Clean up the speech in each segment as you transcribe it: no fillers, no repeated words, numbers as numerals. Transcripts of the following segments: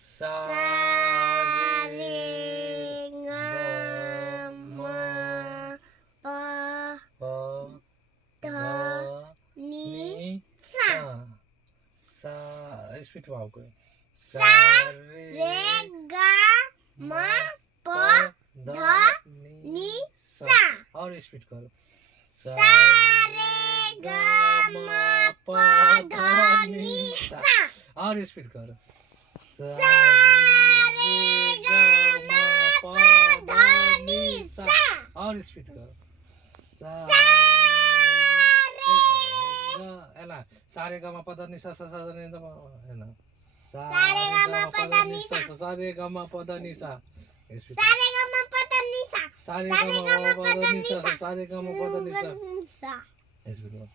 सा रे ग म प ध नि सा। सा स्पीड में आओ। सा रे ग म प ध नि सा। और स्पीड करो। सा रे ग म प ध नि सा। और स्पीड करो। सा रे ग म प ध नि सा। और स्पीड करो। सा रे ग म प ध नि सा सा सा नि ध है ना। सा रे ग म प ध नि सा सा रे ग म प ध नि सा। सा रे ग म प ध नि सा सा रे ग म प ध नि सा सा रे ग म प ध नि सा। स्पीड में।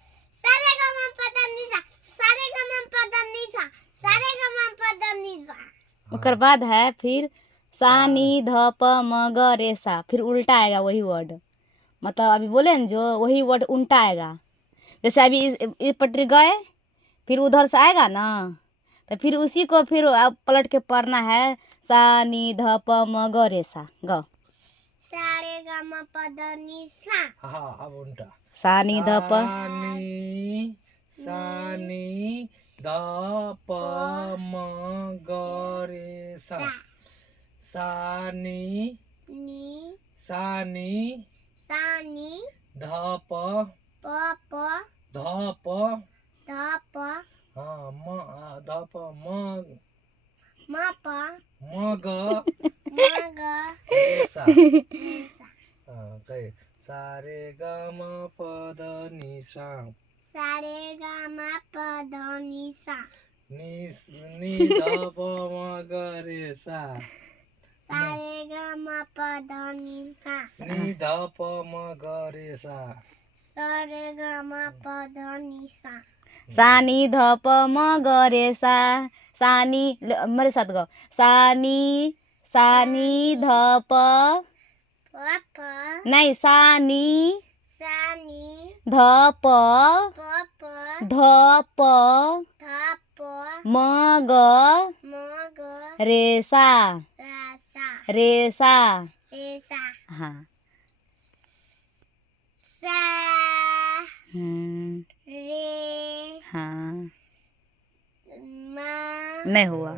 सा रे ग म प ध नि सा सा रे ग म प ध नि सा सा रे ग म प ध नि सा। ओकर बाद है फिर सा नी ध प म ग रे सा। फिर उल्टा आएगा वही वर्ड, मतलब अभी बोले न जो वही वर्ड उल्टा आएगा। जैसे अभी इस पटरी गए, फिर उधर से आएगा ना, तो फिर उसी को फिर अब पलट के पढ़ना है। सा नी ध प म ग रे सा। ग सा रे ग म प ध नि सा। हाँ अब उल्टा। सा नी ध प सा नी ध प म ग रे सा। सा नी सा नी ध प ध प हाँ म ध प म ग रे सा। हाँ कहे सा रे ग म प ध नि सा। सा रे ग म प ध नि सा। नी ध प म ग रे सा। सा रे ग म प ध नि सा। नी ध प म ग रे सा। सा रे ग म प ध नि सा। सा नी ध प म ग रे सा। सा नी मेरे साथ गो। सा नी ध प नहीं सा नी ध प ध प म ग रे सा। रे सा। हाँ सा रे हाँ म नहीं हुआ।